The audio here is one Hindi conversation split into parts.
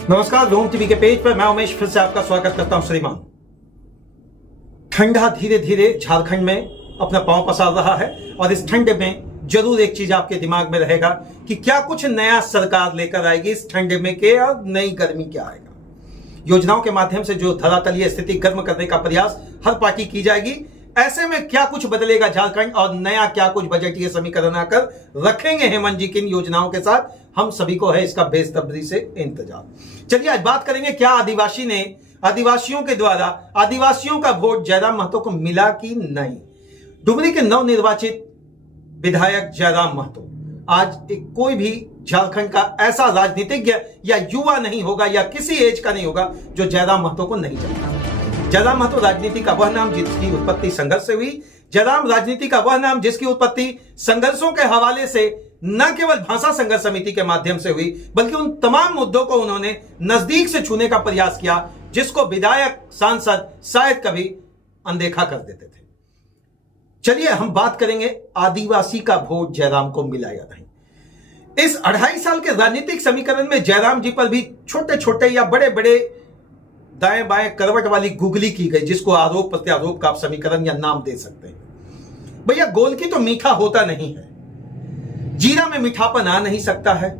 नमस्कार, धूम टीवी के पेज पर मैं उमेश फिर से आपका स्वागत करता हूं। श्रीमान, ठंडा धीरे धीरे झारखंड में अपना पांव पसार रहा है और इस ठंड में जरूर एक चीज आपके दिमाग में रहेगा कि क्या कुछ नया सरकार लेकर आएगी इस ठंड में के और नई गर्मी क्या आएगा। योजनाओं के माध्यम से जो धरातलीय स्थिति गर्म करने का प्रयास हर पार्टी की जाएगी। ऐसे में क्या कुछ बदलेगा झारखंड और नया क्या कुछ बजटीय समीकरण आकर रखेंगे हेमंत जी किन योजनाओं के साथ, हम सभी को है इसका बेसब्री से इंतजार। चलिए आज बात करेंगे क्या आदिवासियों के द्वारा आदिवासियों का वोट जयराम महतो को मिला कि नहीं। डुमरी के नवनिर्वाचित विधायक जयराम महतो, आज एक कोई भी झारखंड का ऐसा राजनीतिज्ञ या युवा नहीं होगा या किसी एज का नहीं होगा जो जयराम महतो को नहीं जानता। जयराम महतो राजनीति का वह नाम जिसकी उत्पत्ति संघर्ष से हुई। जयराम राजनीति का वह नाम जिसकी उत्पत्ति संघर्षों के हवाले से न केवल भाषा संघर्ष समिति के माध्यम से हुई बल्कि उन तमाम मुद्दों को उन्होंने नजदीक से छूने का प्रयास किया जिसको विधायक सांसद शायद कभी अनदेखा कर देते थे। चलिए हम बात करेंगे आदिवासी का वोट जयराम को मिला या नहीं। इस 2.5 साल के राजनीतिक समीकरण में जयराम जी पर भी छोटे छोटे या बड़े बड़े दाएं बाएं करवट वाली गुगली की गई जिसको आरोप प्रत्यारोप का आप समीकरण या नाम दे सकते हैं। भैया गोलकी तो मीठा होता नहीं है, जीरा में मीठापन आ नहीं सकता है,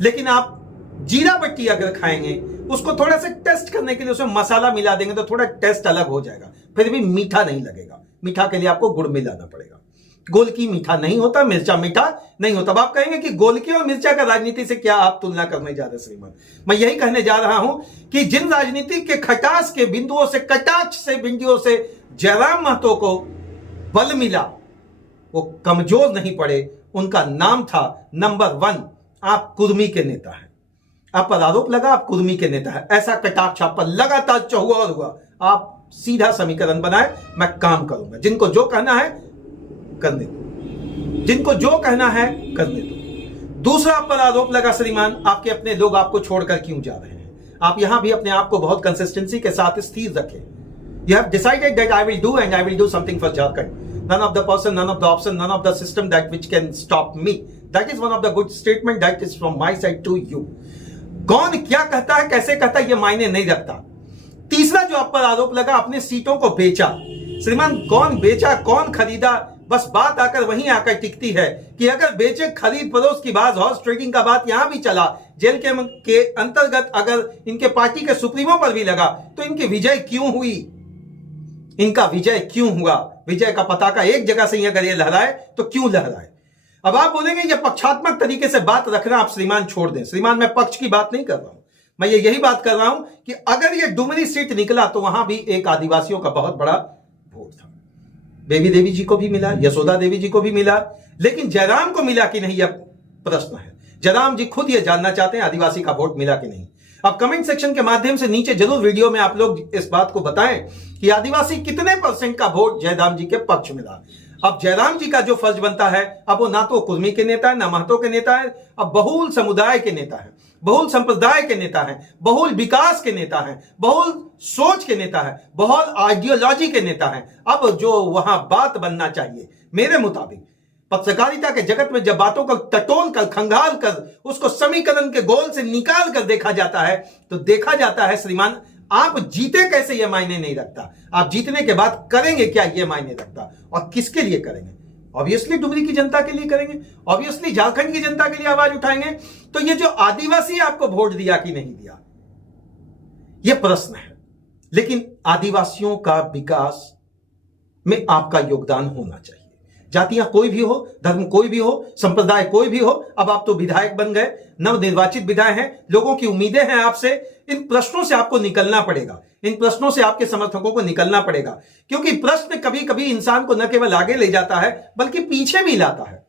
लेकिन आप जीरा बट्टी अगर खाएंगे उसको थोड़ा सा टेस्ट करने के लिए उसमें मसाला मिला देंगे तो थोड़ा टेस्ट अलग हो जाएगा, फिर भी मीठा नहीं लगेगा। मीठा के लिए आपको गुड़ मिलाना पड़ेगा। गोलकी मीठा नहीं होता, मिर्चा मीठा नहीं होता। अब आप कहेंगे कि गोलकी और मिर्चा का राजनीति से क्या आप तुलना करने जा रहे हैं। श्रीमान, मैं यही कहने जा रहा हूं कि जिन राजनीति के खटास के बिंदुओं से कटाक्ष से बिंदुओं से जयराम महतो को बल मिला वो कमजोर नहीं पड़े। उनका नाम था नंबर 1, आप कुर्मी के नेता हैं। आप पर आरोप लगा आप कुर्मी के नेता हैं, ऐसा कटाक्ष आप पर लगातार हुआ। आप सीधा समीकरण बनाए, मैं काम करूंगा, जिनको जो कहना है करने दो, जिनको जो कहना है करने दो। दूसरा आप पर आरोप लगा श्रीमान, आपके अपने लोग आपको छोड़कर क्यों जा रहे हैं। आप यहां भी अपने आप को बहुत कंसिस्टेंसी के साथ स्थिर रखें। You have decided that I will do and I will do something for Jharkhand. None of the person, none of the option, none of the system that which can stop me. That is one of the good statement that is from my side to you. कौन क्या कहता है कैसे कहता है ये मायने नहीं रखता। तीसरा जो आप पर आरोप लगा, अपने सीटों को बेचा। श्रीमान, कौन बेचा कौन खरीदा, बस बात आकर वहीं आकर टिकती है कि अगर बेचे खरीद परोस की बात, हॉर्स ट्रेडिंग का बात यहां भी चला, जेल के अंतर्गत अगर इनके पार्टी के सुप्रीमो पर भी लगा तो इनकी विजय क्यों हुई, इनका विजय क्यों हुआ। विजय का पताका एक जगह से ही अगर ये लहराए तो क्यों लहराए। अब आप बोलेंगे ये पक्षात्मक तरीके से बात रखना आप श्रीमान छोड़ दें। श्रीमान, मैं पक्ष की बात नहीं कर रहा हूं, मैं यही बात कर रहा हूं कि अगर ये डुमरी सीट निकला तो वहां भी एक आदिवासियों का बहुत बड़ा वोट था। बेबी देवी जी को भी मिला, यशोदा देवी जी को भी मिला, लेकिन जयराम को मिला कि नहीं यह प्रश्न है। जयराम जी खुद यह जानना चाहते हैं आदिवासी का वोट मिला कि नहीं। अब कमेंट सेक्शन के माध्यम से नीचे जरूर वीडियो में आप लोग इस बात को बताएं कि आदिवासी कितने % का वोट जयराम जी के पक्ष में था। अब जयराम जी का जो फर्ज बनता है, अब वो ना तो कुर्मी के नेता है ना महतो के नेता है, अब बहुल समुदाय के नेता है, बहुल संप्रदाय के नेता है, बहुल विकास के नेता है, बहुल सोच के नेता है, बहुल आइडियोलॉजी के नेता है। अब जो वहां बात बनना चाहिए मेरे मुताबिक, पत्रकारिता के जगत में जब बातों को टटोल कर खंगाल कर उसको समीकरण के गोल से निकाल कर देखा जाता है तो देखा जाता है श्रीमान, आप जीते कैसे यह मायने नहीं रखता, आप जीतने के बाद करेंगे क्या यह मायने रखता। और किसके लिए करेंगे, ऑब्वियसली डुमरी की जनता के लिए करेंगे, ऑब्वियसली झारखंड की जनता के लिए आवाज उठाएंगे। तो ये जो आदिवासी आपको वोट दिया कि नहीं दिया यह प्रश्न है, लेकिन आदिवासियों का विकास में आपका योगदान होना चाहिए। जातियां कोई भी हो, धर्म कोई भी हो, संप्रदाय कोई भी हो, अब आप तो विधायक बन गए, नवनिर्वाचित विधायक हैं, लोगों की उम्मीदें हैं आपसे। इन प्रश्नों से आपको निकलना पड़ेगा, इन प्रश्नों से आपके समर्थकों को निकलना पड़ेगा, क्योंकि प्रश्न कभी कभी इंसान को न केवल आगे ले जाता है बल्कि पीछे भी लाता है।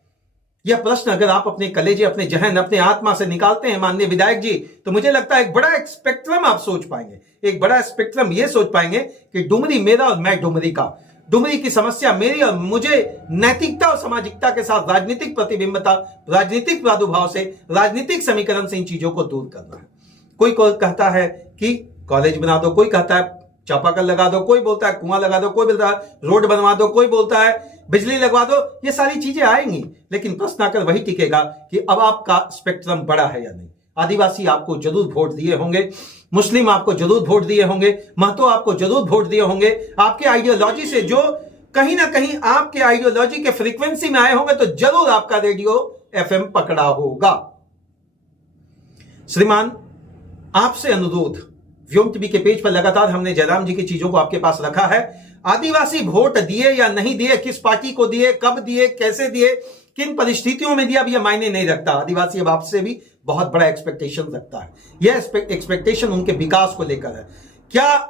यह प्रश्न अगर आप अपने कलेजे, अपने जहन, अपने आत्मा से निकालते हैं माननीय विधायक जी, तो मुझे लगता है एक बड़ा स्पेक्ट्रम आप सोच पाएंगे, एक बड़ा स्पेक्ट्रम ये सोच पाएंगे कि डुमरी मेरा और मैं डुमरी का, डुमरी की समस्या मेरी और मुझे नैतिकता और सामाजिकता के साथ राजनीतिक प्रतिबिंबता, राजनीतिक प्रादुर्भाव से, राजनीतिक समीकरण से इन चीजों को दूर करना है। कोई कहता है कि कॉलेज बना दो, कोई कहता है चापाकल लगा दो, कोई बोलता है कुआं लगा दो, कोई बोलता है रोड बनवा दो, कोई बोलता है बिजली लगवा दो। ये सारी चीजें आएंगी, लेकिन प्रश्न आकर वही टिकेगा कि अब आपका स्पेक्ट्रम बड़ा है या नहीं, आदिवासी आपको जरूर वोट दिए होंगे, मुस्लिम आपको जरूर वोट दिए होंगे, महतो आपको जरूर वोट दिए होंगे। आपके आइडियोलॉजी से जो कहीं ना कहीं आपके आइडियोलॉजी के फ्रीक्वेंसी में आए होंगे तो जरूर आपका रेडियो एफएम पकड़ा होगा। श्रीमान, आपसे अनुरोध, व्योम टीवी के पेज पर लगातार हमने जयराम जी की चीजों को आपके पास रखा है। आदिवासी वोट दिए या नहीं दिए, किस पार्टी को दिए, कब दिए, कैसे दिए, किन परिस्थितियों में दिया, अब यह मायने नहीं रखता। आदिवासी अब आपसे भी बहुत बड़ा एक्सपेक्टेशन रखता है। यह एक्सपेक्टेशन उनके विकास को लेकर है। क्या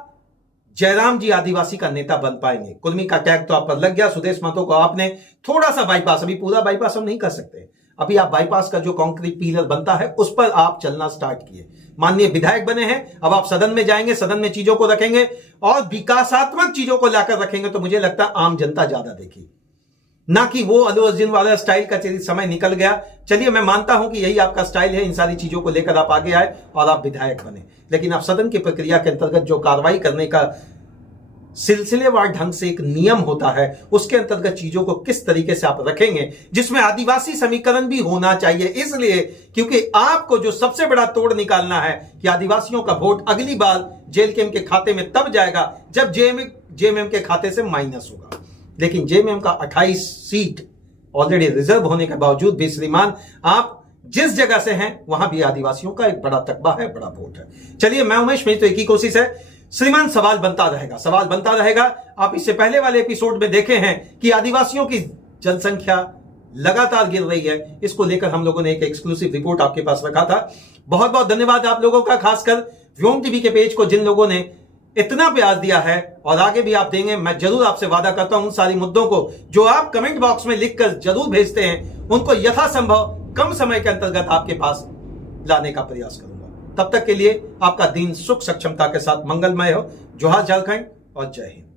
जयराम जी आदिवासी का नेता बन पाएंगे? कुर्मी का टैग तो आप पर लग गया, सुदेश महतो को आपने थोड़ा सा बाईपास, अभी पूरा बाईपास हम नहीं कर सकते, अभी आप बाईपास का जो कंक्रीट पिलर बनता है उस पर आप चलना स्टार्ट किए। माननीय विधायक बने हैं, अब आप सदन में जाएंगे, सदन में चीजों को रखेंगे और विकासात्मक चीजों को लाकर रखेंगे, तो मुझे लगता है आम जनता ज्यादा देखेगी, ना कि वो अल्लू अर्जुन वाला स्टाइल का समय निकल गया। चलिए, मैं मानता हूं कि यही आपका स्टाइल है, इन सारी चीजों को लेकर आप आगे आए और आप विधायक बने, लेकिन आप सदन की प्रक्रिया के अंतर्गत जो कार्रवाई करने का सिलसिलेवार ढंग से एक नियम होता है, उसके अंतर्गत चीजों को किस तरीके से आप रखेंगे, जिसमें आदिवासी समीकरण भी होना चाहिए। इसलिए क्योंकि आपको जो सबसे बड़ा तोड़ निकालना है कि आदिवासियों का वोट अगली बार जेएलकेएम के खाते में तब जाएगा जब जेएमएम के खाते से माइनस होगा। लेकिन जेएमएम का 28 सीट ऑलरेडी रिजर्व होने के बावजूद भी श्रीमान, आप जिस जगह से हैं वहां भी आदिवासियों का एक बड़ा तकबा है, बड़ा वोट है। चलिए, मैं उमेश, मेरी तो एक ही कोशिश है श्रीमान, सवाल बनता रहेगा, सवाल बनता रहेगा। आप इससे पहले वाले एपिसोड में देखे हैं कि आदिवासियों की जनसंख्या लगातार गिर रही है, इसको लेकर हम लोगों ने एक एक्सक्लूसिव रिपोर्ट आपके पास रखा था। बहुत बहुत धन्यवाद आप लोगों का, खासकर व्योम टीवी के पेज को जिन लोगों ने इतना प्यार दिया है और आगे भी आप देंगे। मैं जरूर आपसे वादा करता हूं उन सारी मुद्दों को जो आप कमेंट बॉक्स में लिखकर जरूर भेजते हैं, उनको यथासंभव कम समय के अंतर्गत आपके पास लाने का प्रयास करूंगा। तब तक के लिए आपका दिन सुख सक्षमता के साथ मंगलमय हो। जोहार झारखंड और जय हिंद।